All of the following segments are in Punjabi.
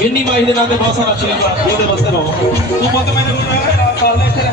ਜਿੰਨੀ ਮਾਈ ਦੇ ਨਾਂ ਤੇ ਬਹੁਤ ਸਾਰਾ ਆਸ਼ੀਰਵਾਦ ਉਹਦੇ ਵਾਸਤੇ ਰਹੋ ਤੂੰ ਪੁੱਤ ਮੇਰੇ ਕੋਲ ਰਹਿ ਨਾਲ ਇੱਥੇ ਰਹਿ।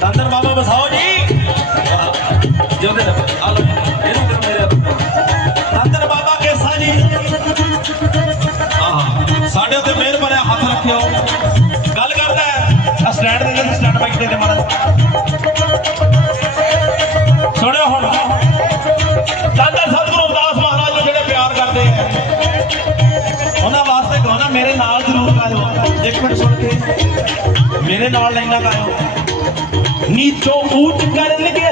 ਦੰਦਰ ਬਾਬਾ ਬਸਾਓ ਜੀ। ਜਿਉਂਦੇ ਦਾ ਆ ਇਹਨੂੰ ਕਰੋ ਮੇਰੇ ਦੰਦਰ ਬਾਬਾ ਕੇਸਾ ਜੀ। ਆਹ, ਸਾਡੇ ਉੱਤੇ ਮਿਹਰ ਭਰਿਆ ਹੱਥ ਰੱਖਿਓ। ਗੱਲ ਕਰਦਾ ਹੈ। ਸਟੈਂਡ ਦੇ ਅੰਦਰ ਸਟੈਂਡ ਬਾਈਕ ਦੇ ਦੇ ਮਹਾਰਾਜ ਸੁਣਿਓ ਹੁਣ। ਦੰਦਰ ਸਤਿਗੁਰੂ ਅਰਦਾਸ ਮਹਾਰਾਜ ਨੂੰ ਜਿਹੜੇ ਪਿਆਰ ਕਰਦੇ ਆ, ਉਹਨਾਂ ਵਾਸਤੇ ਕਹੋ ਨਾ, ਮੇਰੇ ਨਾਲ ਜ਼ਰੂਰ ਗਾਇਓ। ਇੱਕ ਮਿੰਟ ਸੁਣ ਕੇ। ਮੇਰੇ ਨਾਲ ਲੈਣਾ ਗਾਇਓ। नीचो ऊंच करन के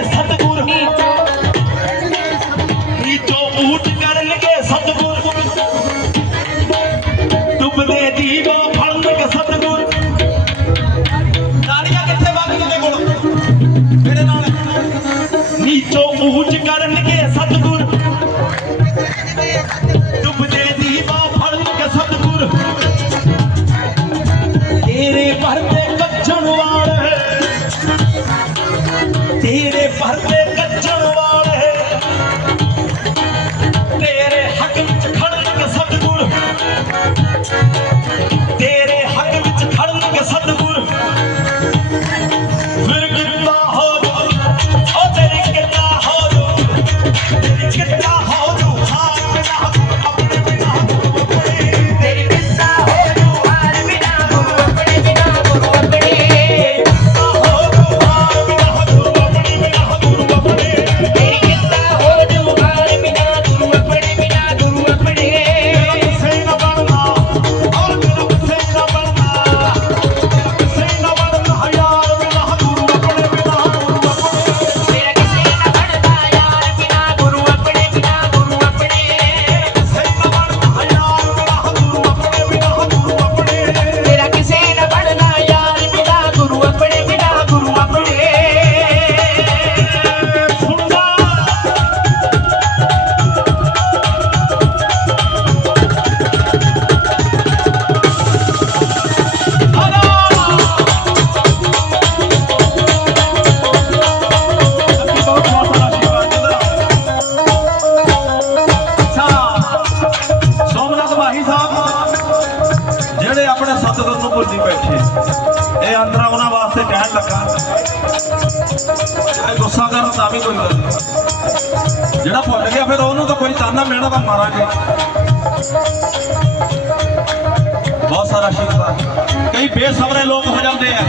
ਕਈ ਬੇਸਬਰੇ ਲੋਕ ਹੋ ਜਾਂਦੇ ਆ।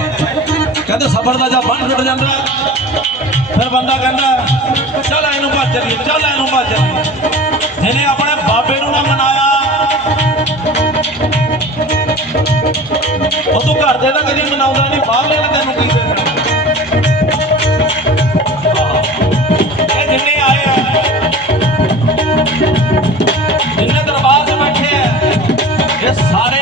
ਕਹਿੰਦੇ ਸਬਰ ਦਾ ਜਾਂ ਬੰਨ ਟੁੱਟ ਜਾਂਦਾ। ਫਿਰ ਬੰਦਾ ਕਹਿੰਦਾ, ਚੱਲ ਇਹਨੂੰ ਭੱਜ ਚੱਲੀਏ, ਚੱਲ ਇਹਨੂੰ ਭੱਜ ਚੱਲੀਏ। ਜਿਹਨੇ ਆਪਣੇ ਬਾਬੇ ਨੂੰ ਨਾ ਮਨਾਇਆ, ਉਹ ਤੂੰ ਘਰ ਦੇ ਤਾਂ ਕਦੀ ਮਨਾਉਂਦਾ ਨਹੀਂ ਬਾਹਰਲੇ ਨੇ ਤੈਨੂੰ ਕੀ ਦੇਣਾ? ਇਹ ਜਿੰਨੇ ਆਏ ਆ, ਜਿੰਨੇ ਦਰਬਾਰ 'ਚ ਬੈਠੇ ਆ, ਇਹ ਸਾਰੇ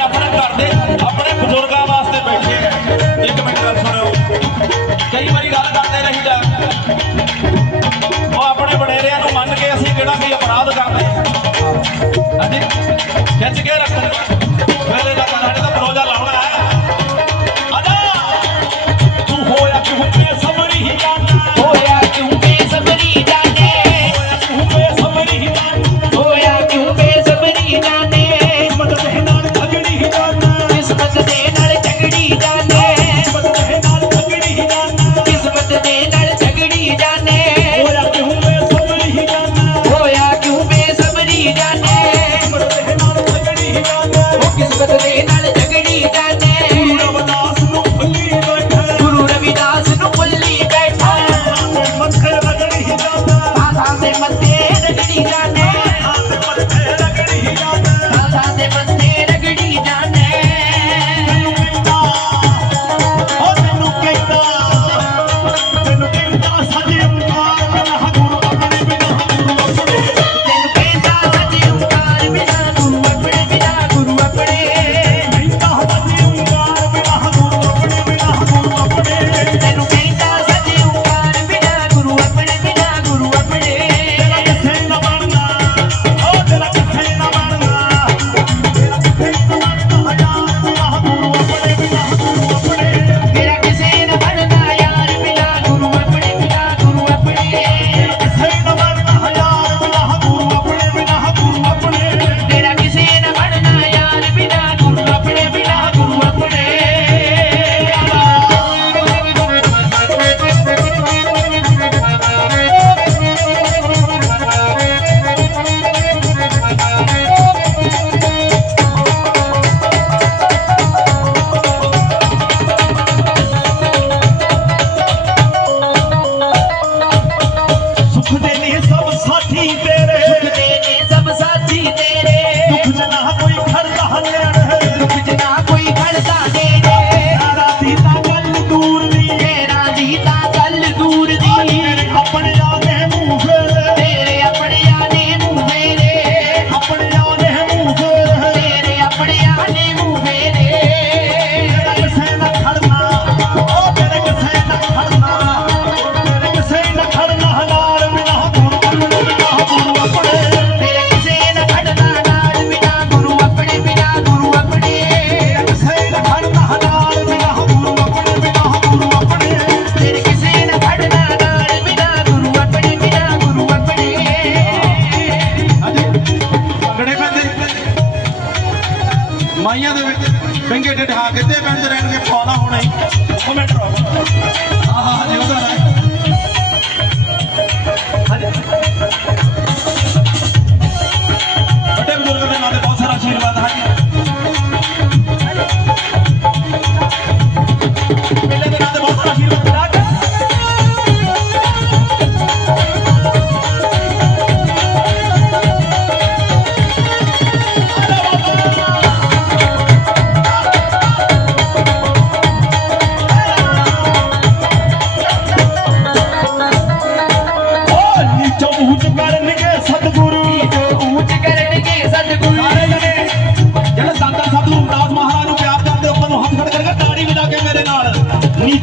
Let's get up.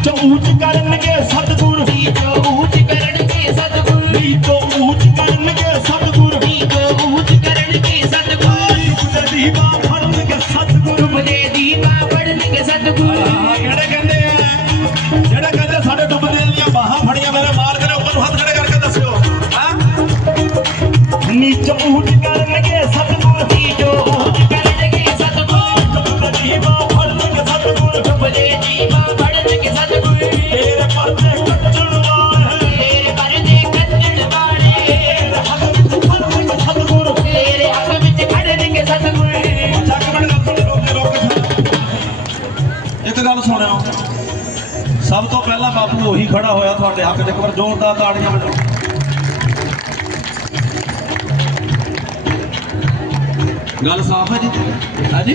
ਨੀਚੋਂ ਉੱਚ ਕਰਨਗੇ ਸਤਿਗੁਰੂ। ਜੋ ਗੱਲ ਸਾਫ਼ ਹੈ ਜੀ। ਹਾਂਜੀ?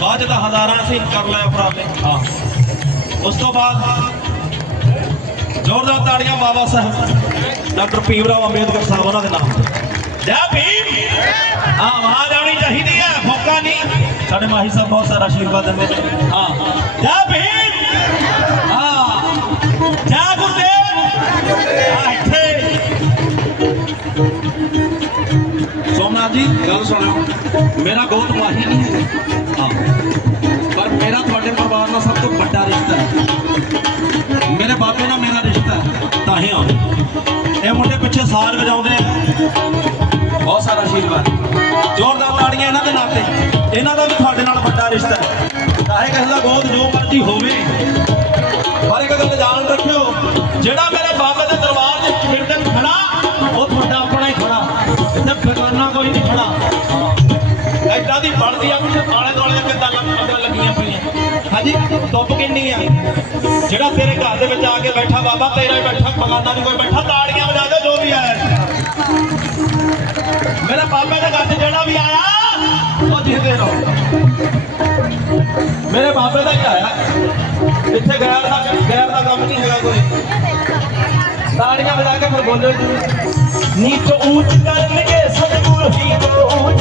ਬਾਅਦ ਤਾਂ ਹਜ਼ਾਰਾਂ ਅਸੀਂ ਕਰ ਲਿਆ ਉਪਰਾਲੇ ਹਾਂ। ਉਸ ਤੋਂ ਬਾਅਦ ਜ਼ੋਰਦਾਰ ਤਾੜੀਆਂ ਬਾਬਾ ਸਾਹਿਬ ਡਾਕਟਰ ਭੀਮ ਰਾਓ ਅੰਬੇਦਕਰ ਸਾਹਿਬ ਉਹਨਾਂ ਦੇ ਨਾਮ ਤੇ। ਜੈ ਭੀਮ! ਆਵਾਜ਼ ਆਉਣੀ ਚਾਹੀਦੀ ਹੈ ਫੋਕਾ ਨਹੀਂ। ਸਾਡੇ ਮਾਹੀ ਸਾਹਿਬ ਬਹੁਤ ਸਾਰਾ ਆਸ਼ੀਰਵਾਦ ਦਿੰਦੇ ਨੇ। ਹਾਂ। ਜੈ ਭੀਮ! ਸੋਮਨਾਥ ਜੀ, ਗੱਲ ਸੁਣਿਓ। ਮੇਰਾ ਗੋਤ ਮਾਹੀ ਨਹੀਂ ਹੈ। ਹਾਂ। ਪਰ ਮੇਰਾ ਤੁਹਾਡੇ ਪਰਿਵਾਰ ਨਾਲ ਸਭ ਤੋਂ ਵੱਡਾ ਰਿਸ਼ਤਾ ਹੈ। ਮੇਰੇ ਬਾਪੇ ਨਾਲ ਮੇਰਾ ਰਿਸ਼ਤਾ ਹੈ। ਤਾਂ ਹੀ ਆਉਂਦੇ। ਇਹ ਮੁੰਡੇ ਪਿੱਛੇ ਸਾਰ ਵਜਾਉਂਦੇ ਬਹੁਤ ਸਾਰਾ ਆਸ਼ੀਰਵਾਦ ਜ਼ੋਰਦਾਰ ਤਾੜੀਆਂ ਇਹਨਾਂ ਦੇ ਨਾਂ ਤੇ ਇਹਨਾਂ ਦਾ ਵੀ ਤੁਹਾਡੇ ਨਾਲ ਵੱਡਾ ਰਿਸ਼ਤਾ ਹੈ। ਚਾਹੇ ਕਿਸੇ ਦਾ ਗੋਦ ਜੋ ਮਰਜ਼ੀ ਹੋਵੇ ਧੁੱਪ ਕਿੰਨੀ ਆ? ਜਿਹੜਾ ਤੇਰੇ ਘਰ ਦੇ ਵਿੱਚ ਆ ਕੇ ਬੈਠਾ ਬਾਬਾ, ਤੇਰਾ ਹੀ ਬੈਠਾ ਬਗਾਨਾ ਨਹੀਂ ਕੋਈ ਬੈਠਾ, ਤਾੜੀਆਂ ਵਜਾ ਦੇ, ਜੋ ਵੀ ਆਇਆ। ਮੇਰੇ ਬਾਬੇ ਦੇ ਘਰ 'ਚ ਜਿਹੜਾ ਵੀ ਆਇਆ, ਉਹ ਜਿੰਦੇ ਰਹੋ। ਮੇਰੇ ਬਾਬੇ ਦਾ ਹੀ ਆਇਆ। ਇੱਥੇ ਗੈਰ ਦਾ ਗੈਰ ਦਾ ਕੰਮ ਨਹੀਂ ਹੈਗਾ ਕੋਈ। ਤਾੜੀਆਂ ਵਜਾ ਕੇ ਫਿਰ ਬੋਲੋ ਜੀ। ਨੀਚੋ ਉੱਚ ਕਰਨਗੇ ਸਤਿਗੁਰ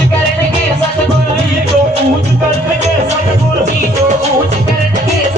ਕਰਨਗੇ ਸਤਿਗੁਰੂ ਨੀਚੋ ਉੱਚ ਕਰਨਗੇ ਸਤਿਗੁਰ ਜੋ ਉੱਚ ਕਰਨਗੇ